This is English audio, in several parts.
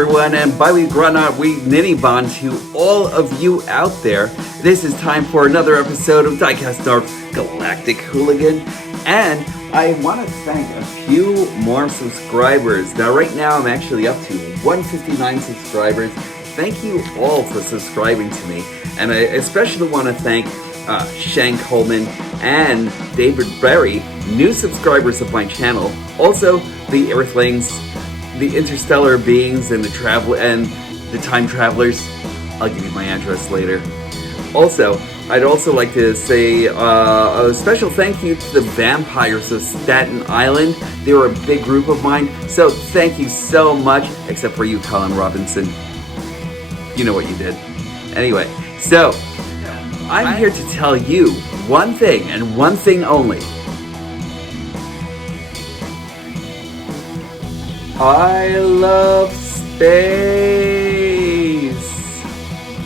everyone, and Baiwi Grana we Ninibon to all of you out there. This is time for another episode of DIECAST NORBZ Galactic Hooligan, and I want to thank a few more subscribers. Now right now I'm actually up to 159 subscribers. Thank you all for subscribing to me, and I especially want to thank Shank Coleman and David Berry, new subscribers of my channel. Also the Earthlings, the interstellar beings, and the time travelers. I'll give you my address later. Also, I'd also like to say a special thank you to the vampires of Staten Island. They were a big group of mine, so thank you so much, except for you, Colin Robinson. You know what you did. Anyway, so I'm here to tell you one thing and one thing only. I love space.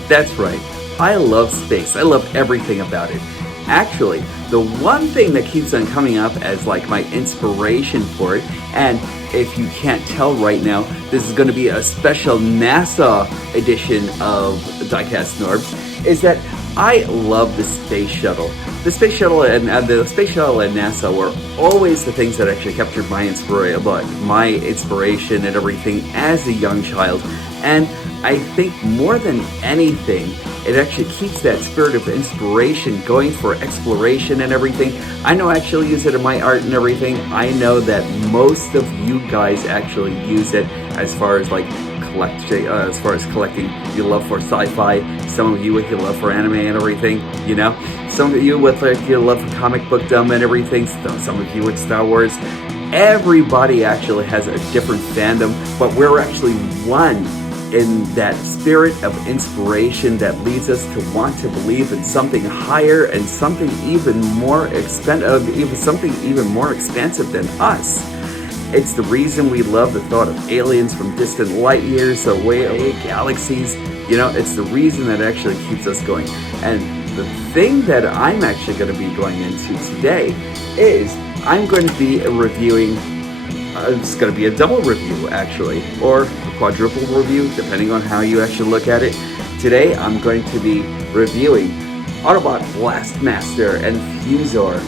That's right. I love space. I love everything about it. Actually, the one thing that keeps on coming up as like my inspiration for it, and if you can't tell right now, this is going to be a special NASA edition of DIECAST NORBZ, is that I love the space shuttle. The space shuttle and NASA were always the things that actually captured my inspiration and everything as a young child. And I think more than anything, it actually keeps that spirit of inspiration going for exploration and everything. I know I actually use it in my art and everything. I know that most of you guys actually use it as far as like collecting your love for sci-fi, some of you with your love for anime and everything, you know, some of you with like your love for comic bookdom and everything, some of you with Star Wars. Everybody actually has a different fandom, but we're actually one in that spirit of inspiration that leads us to want to believe in something higher and something even more expansive than us. It's the reason we love the thought of aliens from distant light years away, galaxies. You know, it's the reason that actually keeps us going. And the thing that I'm actually going to be going into today is I'm going to be reviewing, it's going to be a double review actually, or a quadruple review, depending on how you actually look at it. Today I'm going to be reviewing Autobot Blastmaster and Fuser,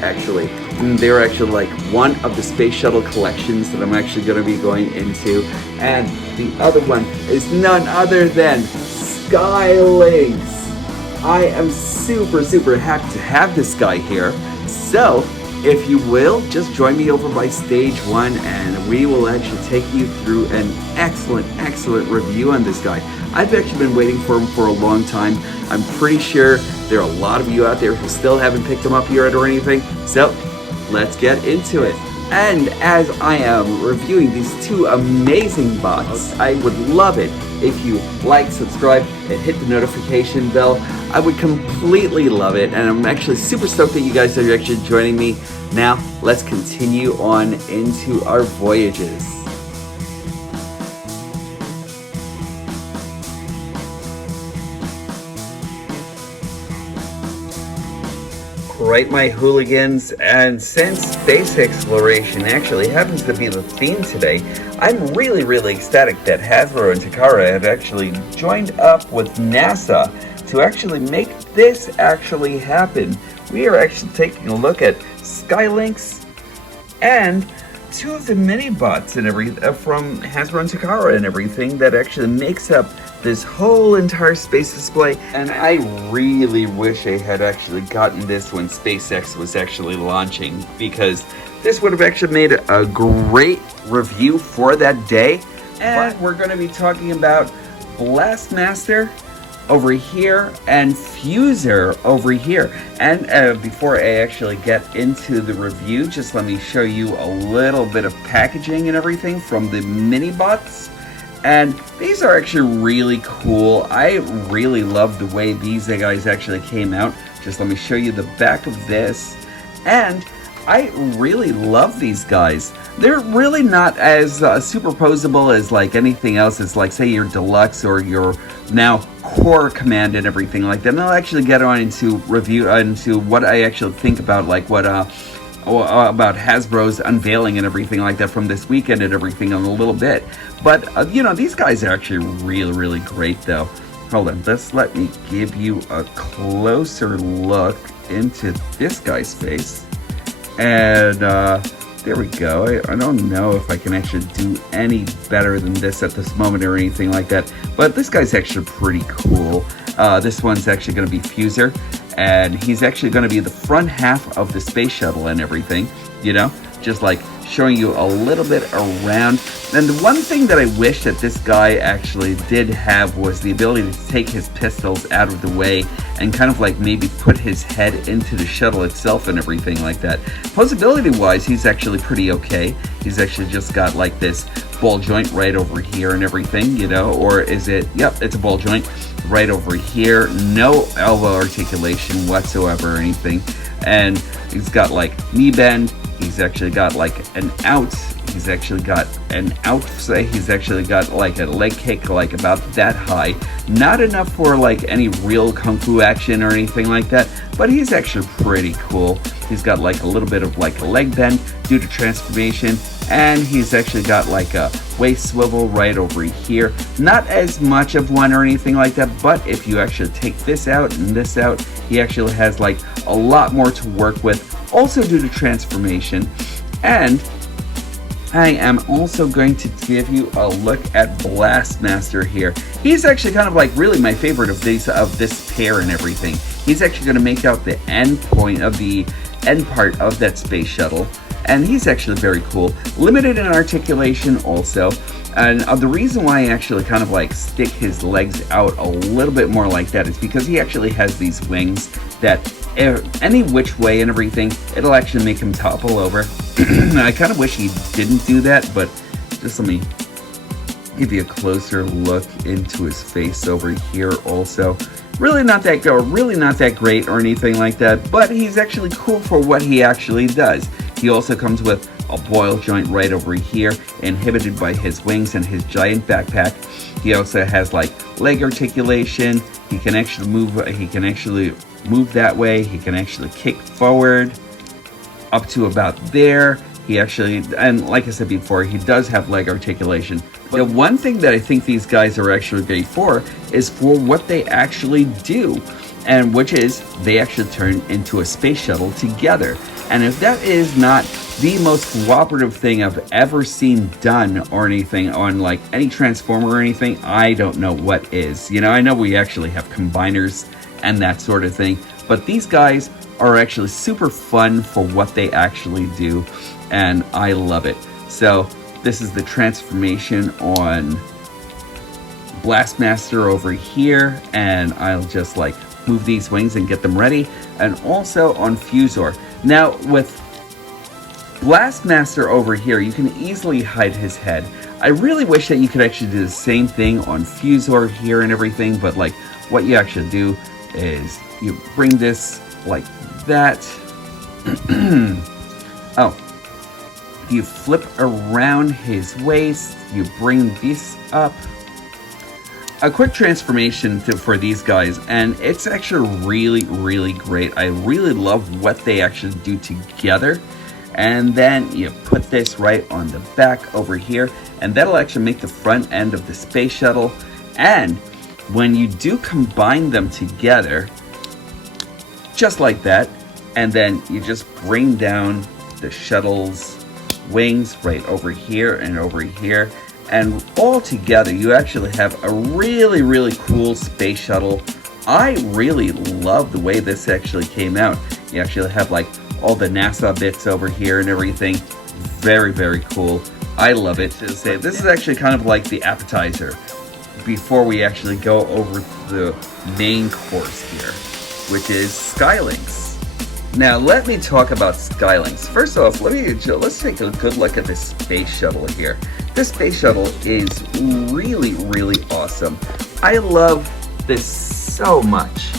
actually. And they're actually like one of the space shuttle collections that I'm actually going to be going into. And the other one is none other than Skylinx. I am super happy to have this guy here. So, if you will, just join me over by stage 1 and we will actually take you through an excellent review on this guy. I've actually been waiting for him for a long time. I'm pretty sure there are a lot of you out there who still haven't picked him up yet or anything. So, let's get into it. And as I am reviewing these two amazing bots, I would love it if you like, subscribe, and hit the notification bell. I would completely love it, and I'm actually super stoked that you guys are actually joining me. Now, let's continue on into our voyages. Right, my hooligans, and since space exploration actually happens to be the theme today, I'm really ecstatic that Hasbro and Takara have actually joined up with NASA to actually make this actually happen. We are actually taking a look at Skylinx and two of the mini-bots and from Hasbro and Takara and everything that actually makes up this whole entire space display. And I really wish I had actually gotten this when SpaceX was actually launching, because this would have actually made a great review for that day. And we're going to be talking about Blastmaster over here and Fuser over here. And before I actually get into the review, just let me show you a little bit of packaging and everything from the mini bots. And these are actually really cool. I really love the way these guys actually came out. Just let me show you the back of this. And I really love these guys. They're really not as superposable as like anything else. It's like, say, your deluxe or your now core command and everything like that. And I'll actually get on into review into what I actually think about, like what about Hasbro's unveiling and everything like that from this weekend and everything in a little bit. But, you know, these guys are actually really, really great, though. Hold on, let me give you a closer look into this guy's face. And, there we go. I don't know if I can actually do any better than this at this moment or anything like that. But this guy's actually pretty cool. This one's actually going to be Fuser. And he's actually going to be the front half of the space shuttle and everything. You know? Just like showing you a little bit around. And the one thing that I wish that this guy actually did have was the ability to take his pistols out of the way and kind of like maybe put his head into the shuttle itself and everything like that. Posability wise, he's actually pretty okay. He's actually just got like this ball joint right over here and everything, you know, or is it, yep, it's a ball joint right over here. No elbow articulation whatsoever or anything. And he's got like knee bend. He's actually got like an out. He's actually got an out. He's actually got like a leg kick like about that high. Not enough for like any real kung fu action or anything like that, but he's actually pretty cool. He's got like a little bit of like a leg bend due to transformation, and he's actually got like a waist swivel right over here. Not as much of one or anything like that, but if you actually take this out and this out, he actually has like a lot more to work with, also due to transformation. And I am also going to give you a look at Blastmaster here. He's actually kind of like really my favorite of this pair and everything. He's actually going to make out the end point of the end part of that space shuttle, and he's actually very cool. Limited in articulation also, and the reason why I actually kind of like stick his legs out a little bit more like that is because he actually has these wings that any which way and everything, it'll actually make him topple over. I kind of wish he didn't do that, but just let me give you a closer look into his face over here also. Really not that great or anything like that, but he's actually cool for what he actually does. He also comes with a boil joint right over here, inhibited by his wings and his giant backpack. He also has like leg articulation. He can actually move that way. He can actually kick forward up to about there. He actually, and like I said before, he does have leg articulation. But the one thing that I think these guys are actually great for is for what they actually do, and which is they actually turn into a space shuttle together. And if that is not the most cooperative thing I've ever seen done or anything on like any Transformer or anything, I don't know what is. You know, I know we actually have combiners and that sort of thing, but these guys are actually super fun for what they actually do, and I love it. So this is the transformation on Blastmaster over here, and I'll just like move these wings and get them ready. And also on Fusor. Now with Blastmaster over here, you can easily hide his head. I really wish that you could actually do the same thing on Fusor here and everything, but like what you actually do is you bring this like that. Oh, you flip around his waist, you bring this up. A quick transformation for these guys, and it's actually really great. I really love what they actually do together. And then you put this right on the back over here, and that'll actually make the front end of the space shuttle. And when you do combine them together, just like that, and then you just bring down the shuttle's wings right over here and over here, and all together you actually have a really cool space shuttle. I really love the way this actually came out. You actually have like all the NASA bits over here and everything. Very cool. I love it. To say, this is actually kind of like the appetizer before we actually go over the main course here, which is Skylinx. Now let me talk about Skylinx. First off, let's take a good look at this space shuttle here. This space shuttle is really awesome. I love this so much.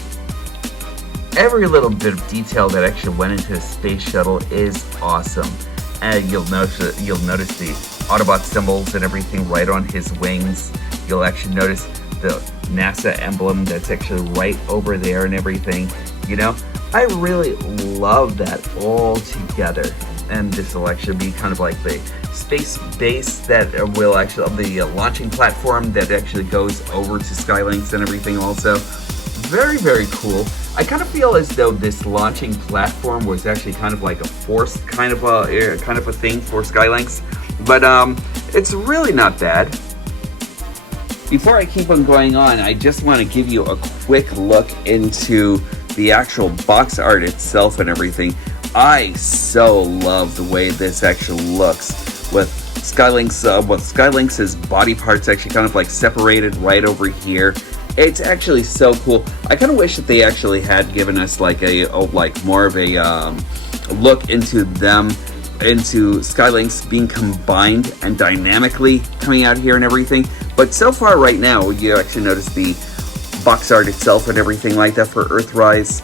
Every little bit of detail that actually went into the space shuttle is awesome. And you'll notice the Autobot symbols and everything right on his wings. You'll actually notice the NASA emblem that's actually right over there and everything. you know? I really love that all together. And this will actually be kind of like the space base that will actually, the launching platform that actually goes over to Skylinx and everything also. Very, very cool. I kind of feel as though this launching platform was actually kind of like a forced kind of a thing for Skylinx, but it's really not bad. Before I keep on going on, I just want to give you a quick look into the actual box art itself and everything. I so love the way this actually looks with Skylinx's body parts actually kind of like separated right over here. It's actually so cool. I kind of wish that they actually had given us like more of a look into Skylinx being combined and dynamically coming out here and everything. But so far right now, you actually notice the box art itself and everything like that for Earthrise.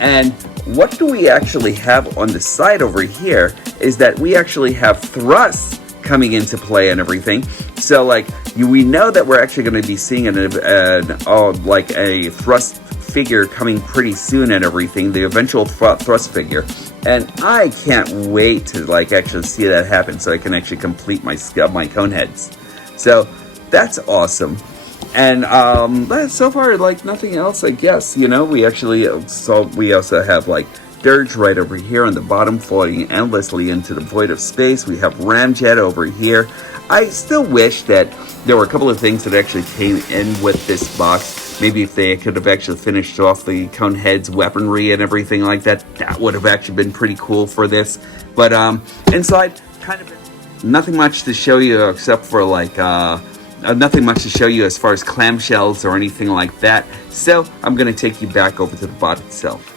And what do we actually have on the side over here is that we actually have thrusts coming into play and everything. So like we know that we're actually going to be seeing like a thrust figure coming pretty soon and everything, the eventual thrust figure. And I can't wait to like actually see that happen so I can actually complete my cone heads. So that's awesome. And so far, like nothing else, I guess. You know, we also have like Dirge right over here on the bottom, floating endlessly into the void of space. We have Ramjet over here. I still wish that there were a couple of things that actually came in with this box. Maybe if they could have actually finished off the cone heads weaponry and everything like that, that would have actually been pretty cool for this. But inside, kind of nothing much to show you except for like nothing much to show you as far as clamshells or anything like that. So I'm going to take you back over to the bot itself.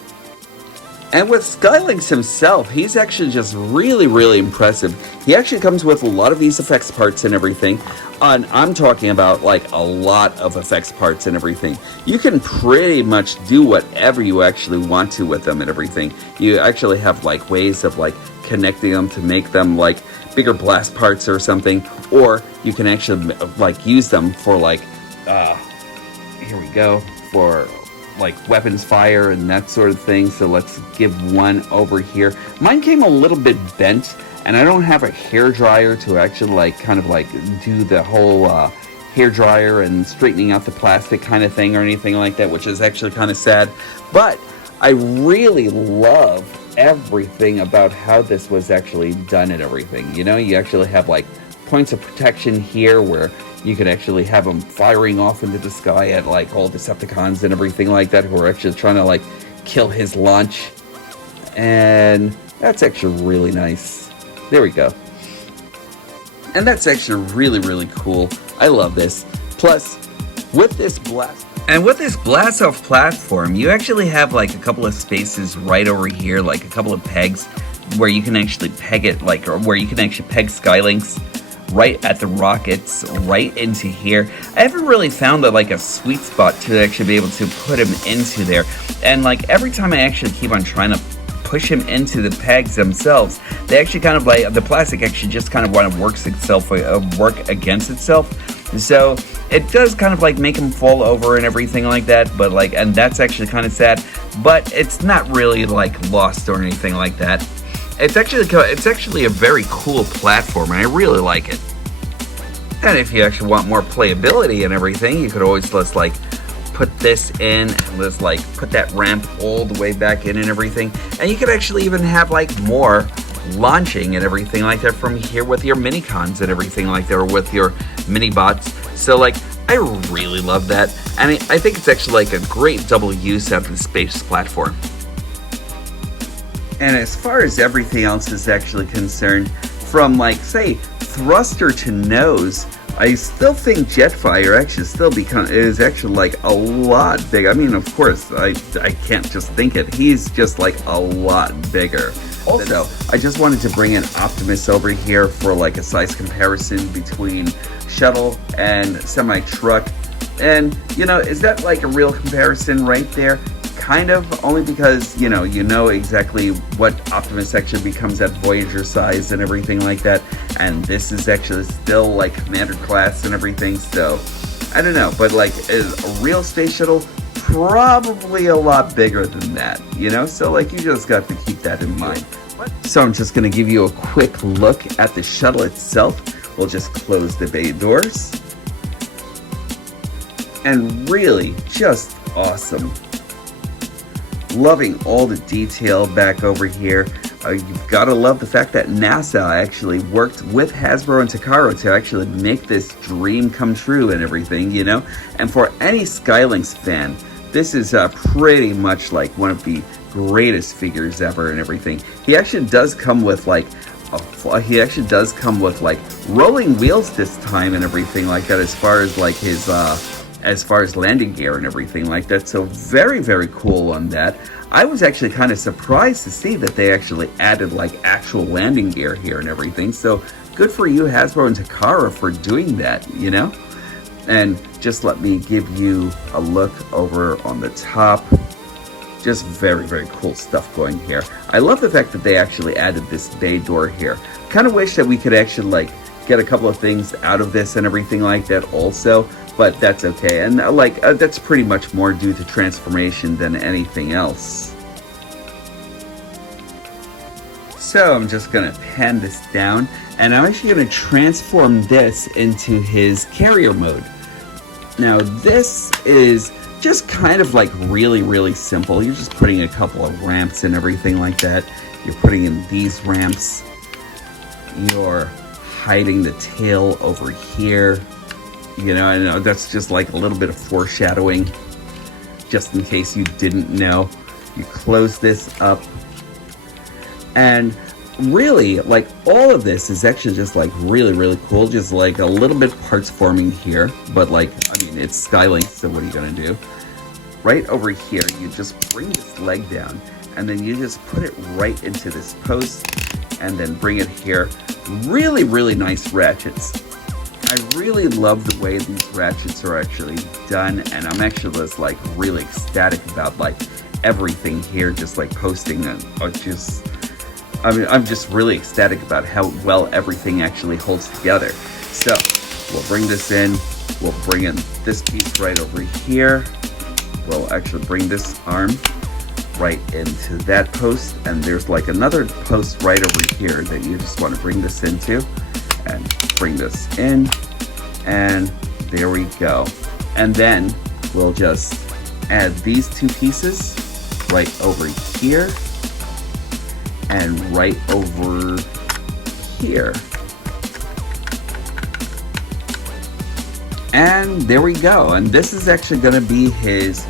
And with Skylinx himself, he's actually just really, really impressive. He actually comes with a lot of these effects parts and everything. And I'm talking about like a lot of effects parts and everything. You can pretty much do whatever you actually want to with them and everything. You actually have like ways of like connecting them to make them like bigger blast parts or something. Or you can actually like use them for like, here we go, for like weapons fire and that sort of thing. So let's give one over here. Mine came a little bit bent and I don't have a hair dryer to actually like kind of like do the whole hair dryer and straightening out the plastic kind of thing or anything like that, which is actually kind of sad. But I really love everything about how this was actually done and everything. You know, you actually have like points of protection here where you could actually have them firing off into the sky at like all Decepticons and everything like that who are actually trying to like kill his launch. And that's actually really nice. There we go. And that's actually really, really cool. I love this. Plus, with this blast off platform, you actually have like a couple of spaces right over here, like a couple of pegs where you can actually peg it, like, or where you can actually peg Skylinx right at the rockets, right into here. I haven't really found that like a sweet spot to actually be able to put him into there. And like every time I actually keep on trying to push him into the pegs themselves, they actually kind of like, the plastic actually just kind of want to work against itself. So it does kind of like make him fall over and everything like that, but like, and that's actually kind of sad, but it's not really like lost or anything like that. It's actually a very cool platform, and I really like it. And if you actually want more playability and everything, you could always just like put this in and just like put that ramp all the way back in and everything. And you could actually even have like more launching and everything like that from here with your minicons and everything like that, or with your mini bots. So like, I really love that, and I think it's actually like a great double use out of the space platform. And as far as everything else is actually concerned, from like, say, thruster to nose, I still think Jetfire actually is actually like a lot big. I mean, of course, I can't just think it. He's just like a lot bigger. Also, I just wanted to bring in Optimus over here for like a size comparison between shuttle and semi-truck. And, you know, is that like a real comparison right there? Kind of, only because, you know exactly what Optimus actually becomes at Voyager size and everything like that, and this is actually still like Commander class and everything, so I don't know, but like a real space shuttle, probably a lot bigger than that, you know? So like, you just got to keep that in mind. So I'm just going to give you a quick look at the shuttle itself. We'll just close the bay doors. And really, just awesome. Loving all the detail back over here. You've got to love the fact that NASA actually worked with Hasbro and Takara to actually make this dream come true and everything, you know? And for any Skylinx fan, this is pretty much like one of the greatest figures ever and everything. He actually does come with like rolling wheels this time and everything like that, as far as like his as far as landing gear and everything like that. So very, very cool on that. I was actually kind of surprised to see that they actually added like actual landing gear here and everything. So good for you, Hasbro and Takara, for doing that, you know? And just let me give you a look over on the top. Just very, very cool stuff going here. I love the fact that they actually added this bay door here. Kind of wish that we could actually like get a couple of things out of this and everything like that also, but that's okay. And that's pretty much more due to transformation than anything else. So I'm just gonna pan this down, and I'm actually gonna transform this into his carrier mode. Now this is just kind of like really, really simple. You're just putting a couple of ramps and everything like that. You're putting in these ramps. You're hiding the tail over here. You know, I know that's just like a little bit of foreshadowing, just in case you didn't know. You close this up, and really, like, all of this is actually just like really, really cool. Just like a little bit parts forming here, but like, I mean, it's Skylinx, so what are you gonna do? Right over here, you just bring this leg down, and then you just put it right into this post, and then bring it here. Really, really nice ratchets. I really love the way these ratchets are actually done, and I'm actually just like really ecstatic about like everything here, just like posting and I'm just really ecstatic about how well everything actually holds together. So we'll bring this in, we'll bring in this piece right over here. We'll actually bring this arm right into that post, and there's like another post right over here that you just want to bring this into, and bring this in, and there we go. And then we'll just add these two pieces right over here and right over here. And there we go. And this is actually going to be his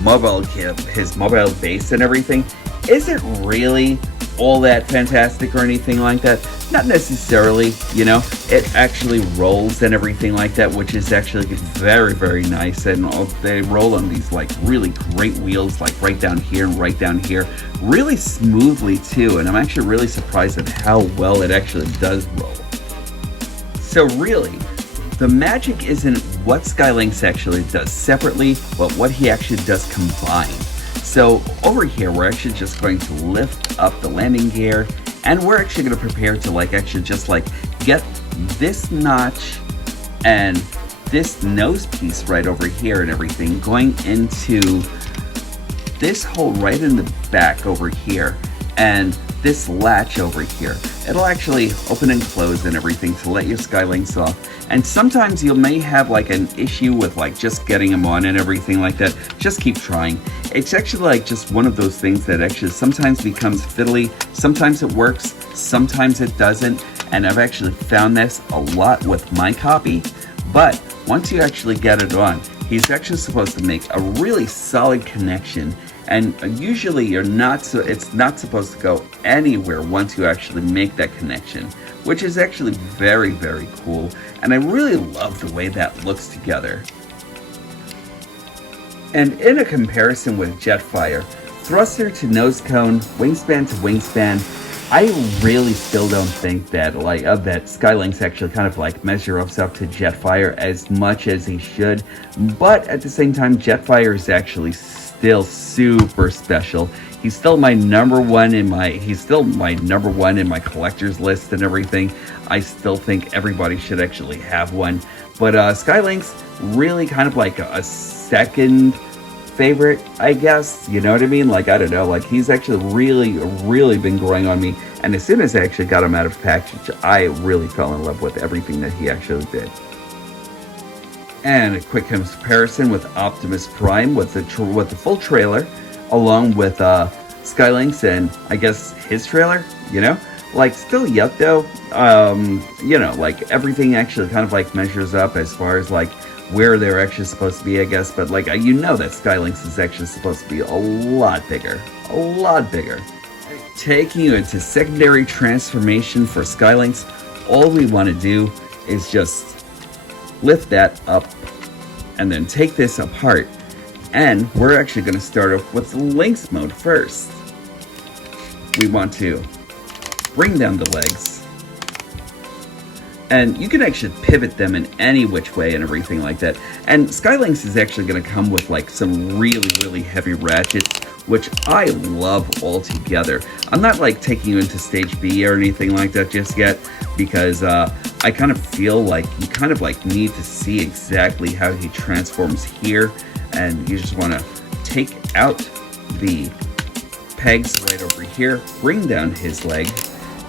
mobile kit, his mobile base and everything. Is it really all that fantastic or anything like that? Not necessarily, you know. It actually rolls and everything like that, which is actually very, very nice. And they roll on these like really great wheels, like right down here and right down here, really smoothly too. And I'm actually really surprised at how well it actually does roll. So really, the magic isn't what Skylinx actually does separately, but what he actually does combined. So over here, we're actually just going to lift up the landing gear, and we're actually going to prepare to like actually just like get this notch and this nose piece right over here and everything going into this hole right in the back over here, and this latch over here. It'll actually open and close and everything to let your Skylinx off. And sometimes you may have like an issue with like just getting them on and everything like that. Just keep trying. It's actually like just one of those things that actually sometimes becomes fiddly. Sometimes it works, sometimes it doesn't. And I've actually found this a lot with my copy. But once you actually get it on, he's actually supposed to make a really solid connection. And usually it's not supposed to go anywhere once you actually make that connection, which is actually very, very cool. And I really love the way that looks together. And in a comparison with Jetfire, thruster to nose cone, wingspan to wingspan, I really still don't think that that Skylinx actually kind of like measures up to Jetfire as much as he should. But at the same time, Jetfire is actually still super special. He's still my number one in my collector's list and everything. I still think everybody should actually have one. But Skylinx, really kind of like a second favorite, I guess. You know what I mean? Like, I don't know. Like, he's actually really been growing on me. And as soon as I actually got him out of package, I really fell in love with everything that he actually did. And a quick comparison with Optimus Prime with the full trailer, along with Skylinx and I guess his trailer. You know, like, still yuck though. You know, like, everything actually kind of like measures up as far as like where they're actually supposed to be, I guess. But like, you know that Skylinx is actually supposed to be a lot bigger. Taking you into secondary transformation for Skylinx, all we want to do is just lift that up and then take this apart. And we're actually going to start off with the Lynx mode first. We want to bring down the legs. And you can actually pivot them in any which way and everything like that. And Skylinx is actually going to come with like some really heavy ratchets, which I love altogether. I'm not like taking you into stage B or anything like that just yet, because I kind of feel like you kind of like need to see exactly how he transforms here. And you just want to take out the pegs right over here, bring down his leg,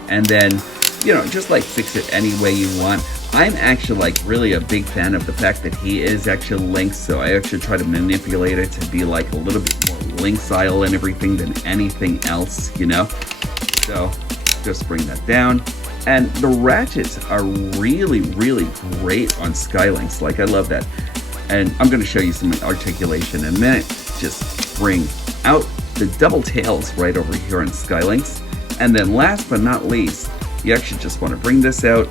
and then, you know, just like fix it any way you want. I'm actually like really a big fan of the fact that he is actually Lynx, so I actually try to manipulate it to be like a little bit more Lynx-style and everything than anything else, you know? So just bring that down. And the ratchets are really great on Skylinx. Like, I love that. And I'm going to show you some articulation in a minute. Just bring out the double tails right over here on Skylinx. And then last but not least, you actually just want to bring this out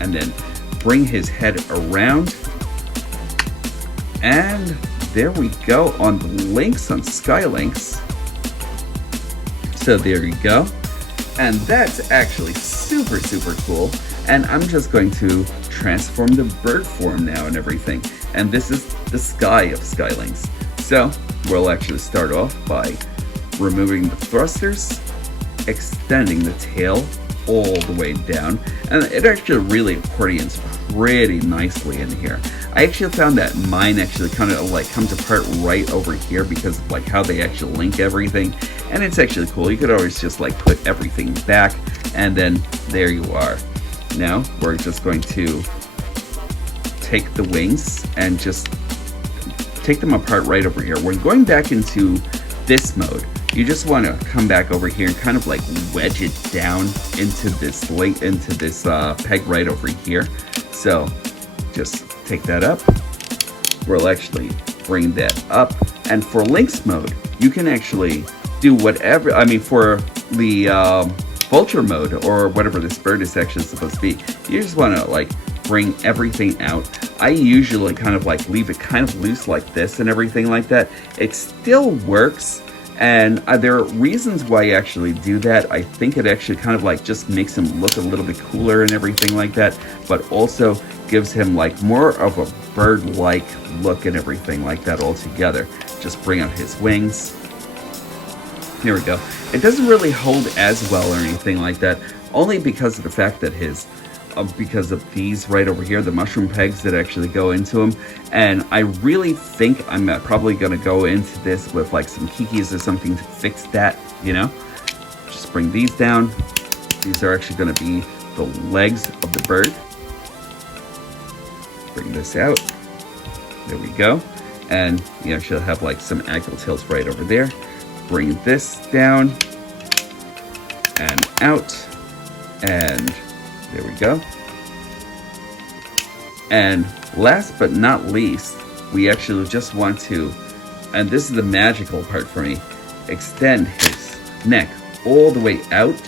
and then bring his head around. And there we go on the Lynx on Skylinx. So there you go. And that's actually super cool. And I'm just going to transform the bird form now and everything. And this is the sky of Skylinx. So we'll actually start off by removing the thrusters, extending the tail all the way down, and it actually really accordions pretty nicely in here. I actually found that mine actually kind of like comes apart right over here because of like how they actually link everything, and it's actually cool. You could always just like put everything back, and then there you are. Now we're just going to take the wings and just take them apart right over here. We're going back into this mode. You just want to come back over here and kind of like wedge it down into this peg right over here. So just take that up. We'll actually bring that up. And for Lynx mode, you can actually do whatever. I mean, for the vulture mode or whatever this bird is actually supposed to be, you just want to like bring everything out. I usually kind of like leave it kind of loose like this and everything like that. It still works. And there are reasons why you actually do that. I think it actually kind of like just makes him look a little bit cooler and everything like that, but also gives him like more of a bird-like look and everything like that altogether. Just bring out his wings. Here we go. It doesn't really hold as well or anything like that, only because of the fact that because of these right over here, the mushroom pegs that actually go into them. And I really think I'm probably going to go into this with like some kikis or something to fix that, you know. Just bring these down. These are actually going to be the legs of the bird. Bring this out. There we go. And you actually have like some ankle tails right over there. Bring this down and out. And there we go. And last but not least, we actually just want to, and this is the magical part for me, extend his neck all the way out.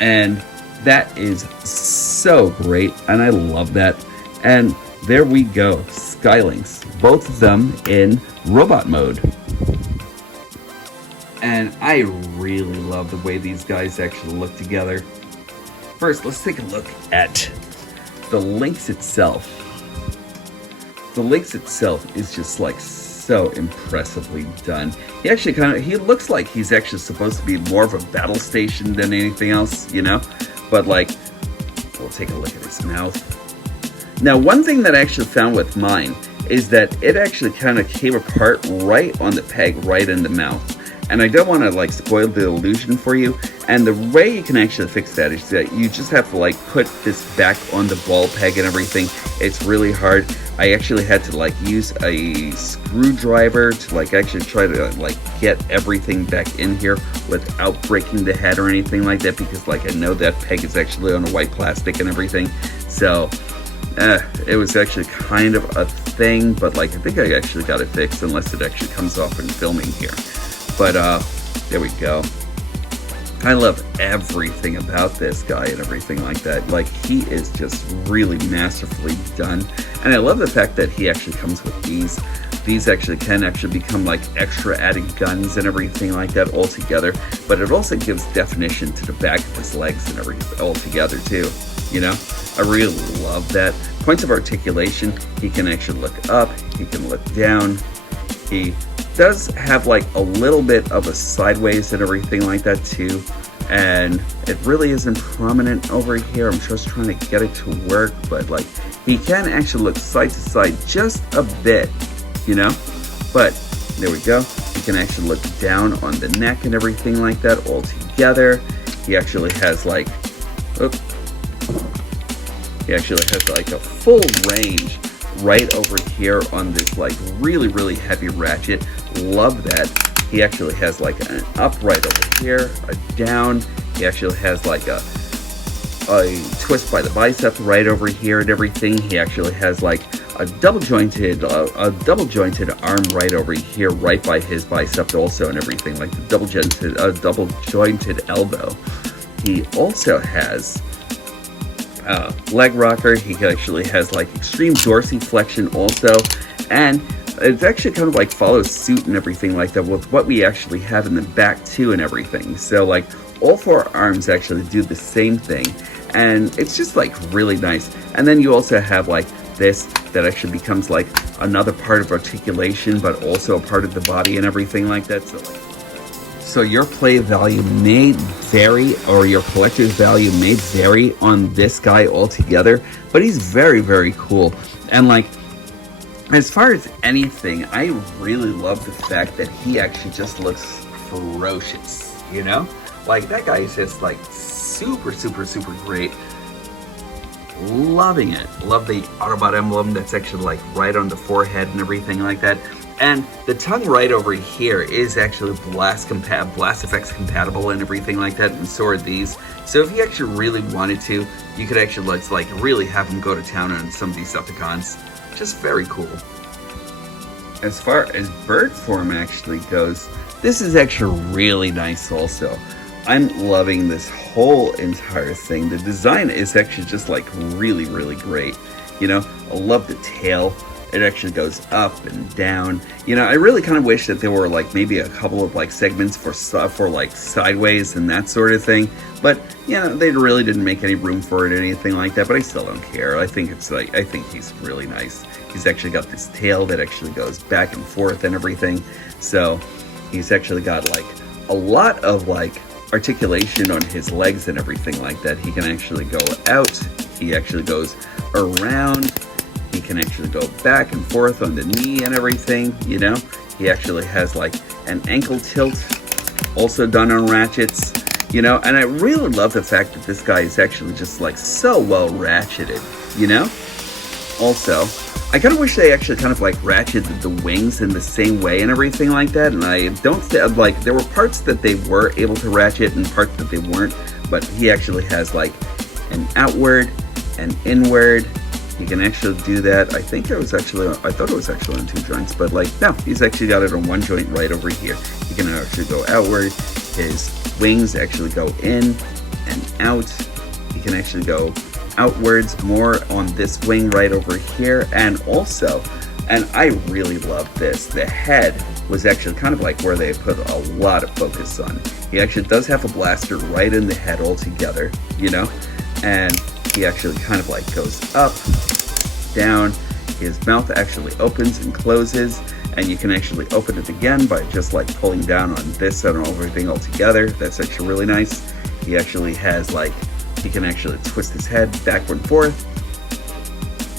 And that is so great, and I love that. And there we go, Skylinx, both of them in robot mode. And I really love the way these guys actually look together. First, let's take a look at the Lynx itself. The Lynx itself is just like so impressively done. He actually he looks like he's actually supposed to be more of a battle station than anything else, you know? But like, we'll take a look at his mouth. Now, one thing that I actually found with mine is that it actually kind of came apart right on the peg, right in the mouth. And I don't want to like spoil the illusion for you. And the way you can actually fix that is that you just have to like put this back on the ball peg and everything. It's really hard. I actually had to like use a screwdriver to like actually try to like get everything back in here without breaking the head or anything like that, because like I know that peg is actually on a white plastic and everything. So it was actually kind of a thing, but like I think I actually got it fixed unless it actually comes off in filming here. But there we go. I love everything about this guy and everything like that. Like, he is just really masterfully done. And I love the fact that he actually comes with these. These actually can actually become like extra added guns and everything like that all together. But it also gives definition to the back of his legs and everything all together too. You know, I really love that. Points of articulation, he can actually look up, he can look down. He does have like a little bit of a sideways and everything like that too, and it really isn't prominent over here. I'm just trying to get it to work, but like he can actually look side to side just a bit, you know. But there we go. He can actually look down on the neck and everything like that all together. He actually has like, he actually has like a full range right over here on this like really heavy ratchet. Love that. He actually has like an up right over here, a down. He actually has like a twist by the bicep right over here and everything. He actually has like a double jointed arm right over here, right by his bicep also and everything, like the double jointed elbow. He also has leg rocker. He actually has like extreme dorsiflexion also, and it actually kind of like follows suit and everything like that with what we actually have in the back too and everything. So like all four arms actually do the same thing, and it's just like really nice. And then you also have like this that actually becomes like another part of articulation, but also a part of the body and everything like that. So your play value may vary, or your collector's value may vary on this guy altogether, but he's very cool. And like, as far as anything, I really love the fact that he actually just looks ferocious, you know? Like, that guy is just like super great. Loving it. Love the Autobot emblem that's actually like right on the forehead and everything like that. And the tongue right over here is actually Blast Effects compatible and everything like that, and so are these. So if you actually really wanted to, you could actually like really have him go to town on some of these Decepticons. Just very cool. As far as bird form actually goes, this is actually really nice also. I'm loving this whole entire thing. The design is actually just like really great. You know, I love the tail. It actually goes up and down. You know, I really kind of wish that there were like maybe a couple of like segments for like sideways and that sort of thing. But you know, they really didn't make any room for it or anything like that. But I still don't care. I think it's like, I think he's really nice. He's actually got this tail that actually goes back and forth and everything. So he's actually got like a lot of like articulation on his legs and everything like that. He can actually go out. He actually goes around. He can actually go back and forth on the knee and everything, you know. He actually has like an ankle tilt also done on ratchets, you know. And I really love the fact that this guy is actually just like so well ratcheted, you know. Also, I kind of wish they actually kind of like ratcheted the wings in the same way and everything like that. And I don't like, there were parts that they were able to ratchet and parts that they weren't, but he actually has like an outward and inward. He can actually do that. I thought it was actually on two joints, but like, no, he's actually got it on one joint right over here. He can actually go outward. His wings actually go in and out. He can actually go outwards more on this wing right over here. And also, and I really love this, the head was actually kind of like where they put a lot of focus on. He actually does have a blaster right in the head altogether, you know, and he actually kind of like goes up, down. His mouth actually opens and closes, and you can actually open it again by just like pulling down on this and everything all together. That's actually really nice. He actually has like, he can actually twist his head back and forth.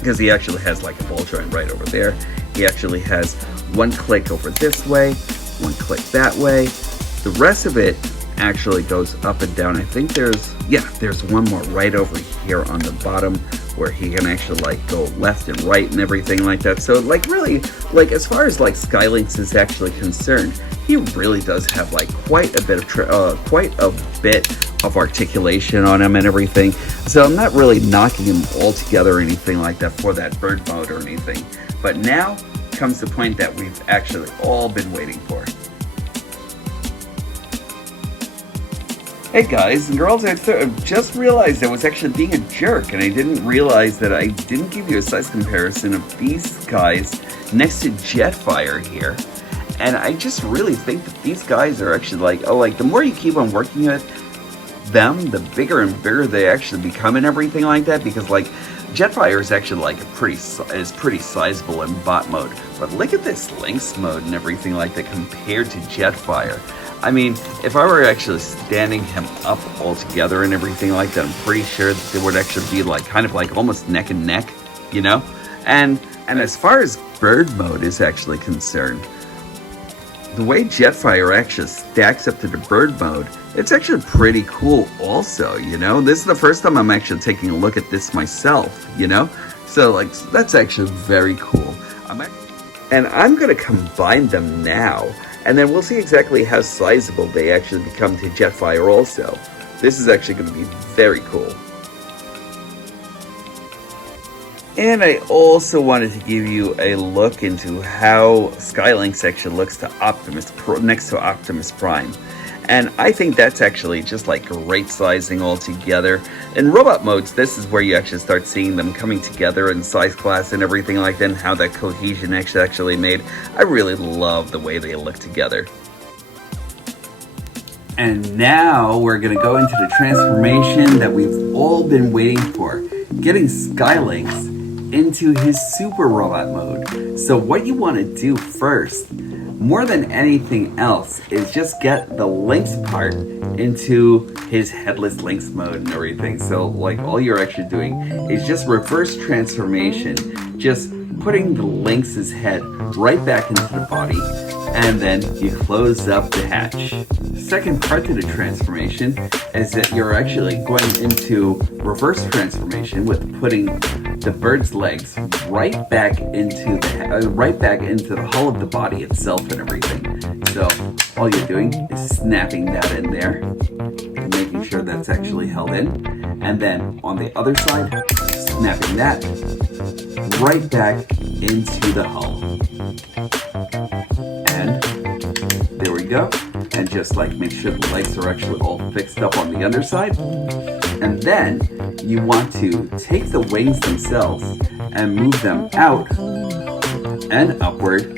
because he actually has like a ball joint right over there. He actually has one click over this way, one click that way. The rest of it actually goes up and down. I think there's one more right over here on the bottom where he can actually like go left and right and everything like that. So like really, like as far as like Skylinx is actually concerned, he really does have like quite a bit of articulation on him and everything. So I'm not really knocking him altogether or anything like that for that bird mode or anything. But now comes the point that we've actually all been waiting for. Hey guys and girls, I just realized I was actually being a jerk, and I didn't realize that I didn't give you a size comparison of these guys next to Jetfire here. And I just really think that these guys are actually like the more you keep on working with them, the bigger and bigger they actually become and everything like that, because like Jetfire is actually like pretty sizable in bot mode. But look at this Lynx mode and everything like that compared to Jetfire. I mean, if I were actually standing him up all together and everything like that, I'm pretty sure that they would actually be like kind of like almost neck and neck, you know? And as far as bird mode is actually concerned, the way Jetfire actually stacks up to the bird mode, it's actually pretty cool also, you know? This is the first time I'm actually taking a look at this myself, you know? So like, that's actually very cool. And I'm gonna combine them now, and then we'll see exactly how sizable they actually become to Jetfire also. This is actually going to be very cool. And I also wanted to give you a look into how Skylinx actually looks to next to Optimus Prime. And I think that's actually just like great sizing altogether. In robot modes, this is where you actually start seeing them coming together in size class and everything like that, and how that cohesion actually made. I really love the way they look together. And now we're going to go into the transformation that we've all been waiting for, getting Skylinx into his super robot mode. So what you want to do first, more than anything else, is just get the Lynx part into his headless Lynx mode and everything. So like all you're actually doing is just reverse transformation, just putting the Lynx's head right back into the body, and then you close up the hatch. Second part to the transformation is that you're actually going into reverse transformation with putting the bird's legs right back into the hull of the body itself and everything. So all you're doing is snapping that in there and making sure that's actually held in, and then on the other side, snapping that right back into the hull. And there we go. And just like make sure the legs are actually all fixed up on the underside. And then you want to take the wings themselves and move them out and upward,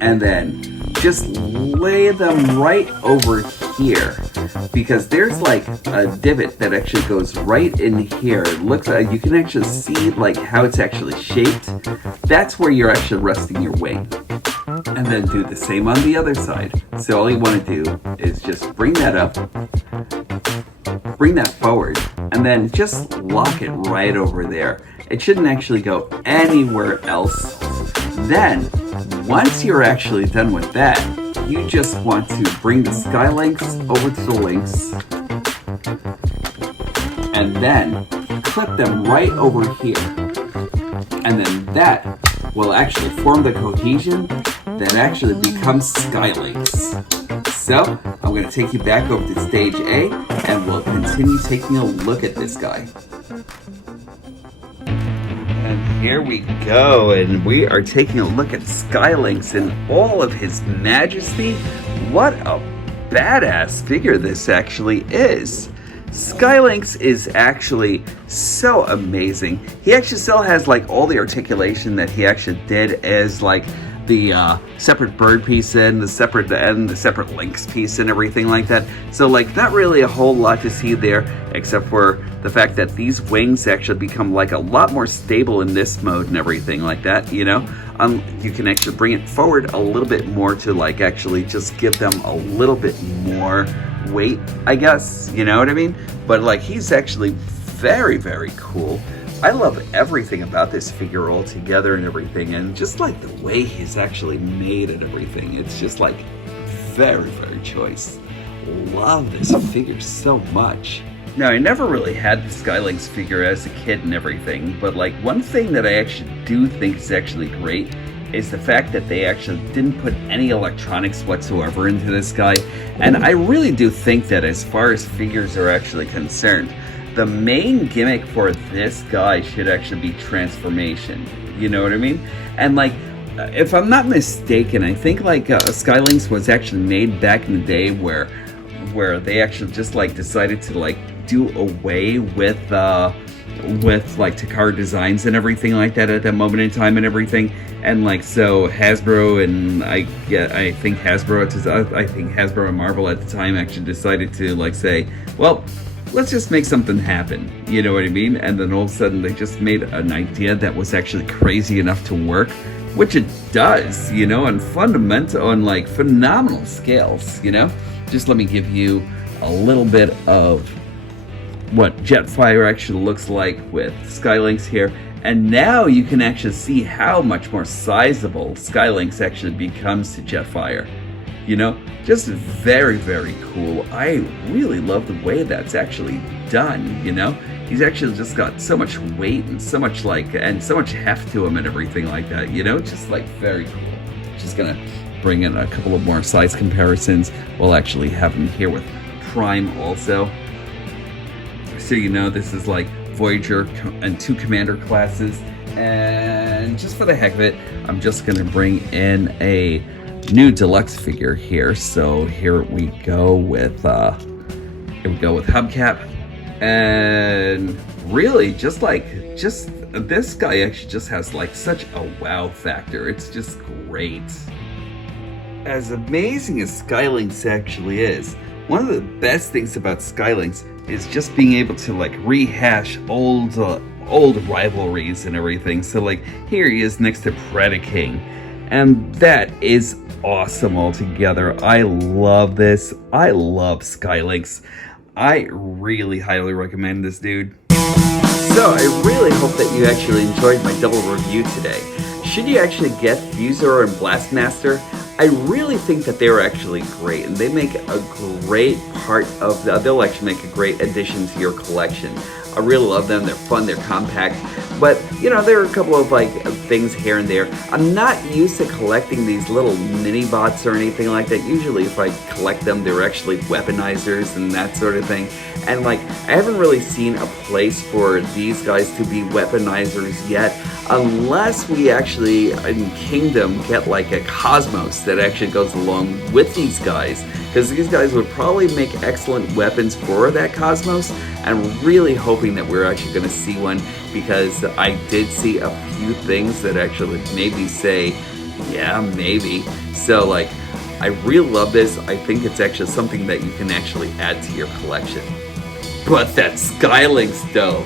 and then just lay them right over here, because there's like a divot that actually goes right in here. It looks like you can actually see like how it's actually shaped. That's where you're actually resting your wing. And then do the same on the other side. So all you want to do is just bring that up, bring that forward, and then just lock it right over there. It shouldn't actually go anywhere else. Then, once you're actually done with that, you just want to bring the Skylinx over to the Lynx, and then clip them right over here. And then that will actually form the cohesion that actually becomes Skylinx. So, I'm going to take you back over to stage A, and we'll continue taking a look at this guy. And here we go, and we are taking a look at Skylinx in all of his majesty. What a badass figure this actually is. Skylinx is actually so amazing. He actually still has like all the articulation that he actually did as like the separate bird piece and the separate Lynx piece and everything like that. So like not really a whole lot to see there, except for the fact that these wings actually become like a lot more stable in this mode and everything like that, you know. You can actually bring it forward a little bit more to like actually just give them a little bit more weight, I guess, you know what I mean? But like he's actually very, very cool. I love everything about this figure altogether and everything, and just like the way he's actually made and everything, it's just like very, very choice. Love this figure so much. Now, I never really had the Skylinx figure as a kid and everything, but like one thing that I actually do think is actually great is the fact that they actually didn't put any electronics whatsoever into this guy. And I really do think that as far as figures are actually concerned, the main gimmick for this guy should actually be transformation. You know what I mean? And like, if I'm not mistaken, I think like Skylinx was actually made back in the day where they actually just like decided to like do away with like Takara designs and everything like that at that moment in time and everything. And like, so Hasbro and I think Hasbro and Marvel at the time actually decided to like say, well, let's just make something happen, you know what I mean? And then all of a sudden they just made an idea that was actually crazy enough to work, which it does, you know, on like phenomenal scales, you know? Just let me give you a little bit of what Jetfire actually looks like with Skylinx here. And now you can actually see how much more sizable Skylinx actually becomes to Jetfire. You know, just very, very cool. I really love the way that's actually done, you know? He's actually just got so much weight and so much and so much heft to him and everything like that, you know? Just like very cool. Just gonna bring in a couple of more size comparisons. We'll actually have him here with Prime also. So you know, this is like Voyager and 2 Commander classes. And just for the heck of it, I'm just gonna bring in a new deluxe figure here. So here we go with Hubcap, and really just this guy actually just has like such a wow factor. It's just great. As amazing as Skylinx actually is, one of the best things about Skylinx is just being able to like rehash old rivalries and everything. So like here he is next to Predaking, and that is awesome altogether. I love this. I love Skylinx. I really highly recommend this dude. So I really hope that you actually enjoyed my double review today. Should you actually get Fusor and Blastmaster, I really think that they're actually great, and they make a great part of they'll actually make a great addition to your collection. I really love them. They're fun, they're compact, but you know, there are a couple of like things here and there. I'm not used to collecting these little mini bots or anything like that. Usually if I collect them, they're actually weaponizers and that sort of thing. And like, I haven't really seen a place for these guys to be weaponizers yet, unless we actually in Kingdom get like a Cosmos that actually goes along with these guys, because these guys would probably make excellent weapons for that Cosmos. I'm really hoping that we're actually going to see one, because I did see a few things that actually maybe say, yeah, maybe. So like, I really love this. I think it's actually something that you can actually add to your collection. But that Skylinx though,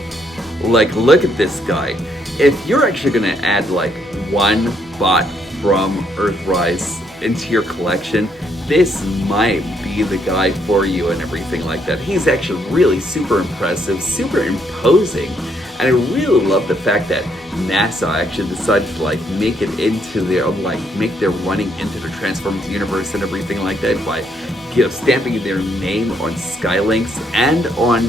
like look at this guy. If you're actually going to add like one bot from Earthrise into your collection, this might be the guy for you and everything like that. He's actually really super impressive, super imposing, and I really love the fact that NASA actually decided to like make it into their make their running into the Transformers universe and everything like that by stamping their name on Skylinx and on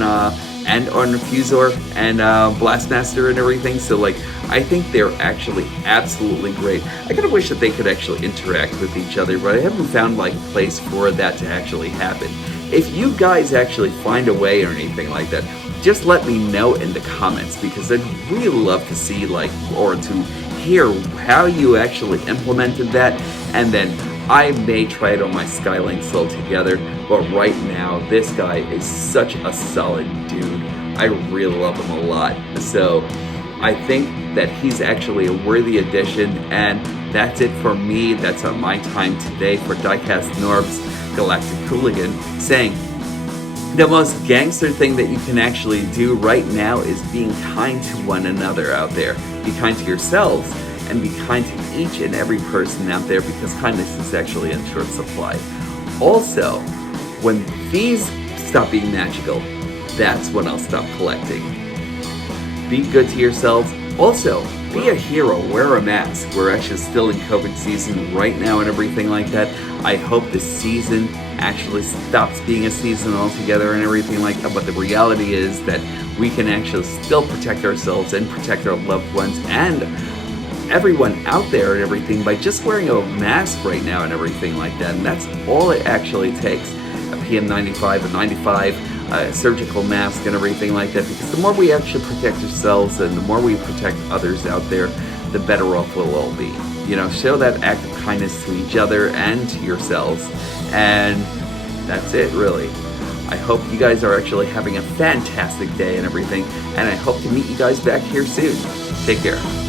Fusor and Blastmaster and everything. So like, I think they're actually absolutely great. I kind of wish that they could actually interact with each other, but I haven't found like a place for that to actually happen. If you guys actually find a way or anything like that, just let me know in the comments, because I'd really love to see like, or to hear how you actually implemented that, and then I may try it on my Skylinx altogether. But right now, this guy is such a solid dude. I really love him a lot. So I think that he's actually a worthy addition, and that's it for me. That's on my time today for DIECAST NORBZ Galactic Hooligan, saying the most gangster thing that you can actually do right now is being kind to one another out there. Be kind to yourselves, and be kind to each and every person out there, because kindness is actually in short supply. Also, when these stop being magical, that's when I'll stop collecting. be good to yourselves. Also, be a hero, wear a mask. We're actually still in COVID season right now and everything like that. I hope this season actually stops being a season altogether and everything like that, but the reality is that we can actually still protect ourselves and protect our loved ones and everyone out there and everything by just wearing a mask right now and everything like that. And that's all it actually takes. A PM95, a 95, surgical mask and everything like that, because the more we actually protect ourselves and the more we protect others out there, the better off we'll all be. You know, show that act of kindness to each other and to yourselves, and that's it really. I hope you guys are actually having a fantastic day and everything, and I hope to meet you guys back here soon. Take care.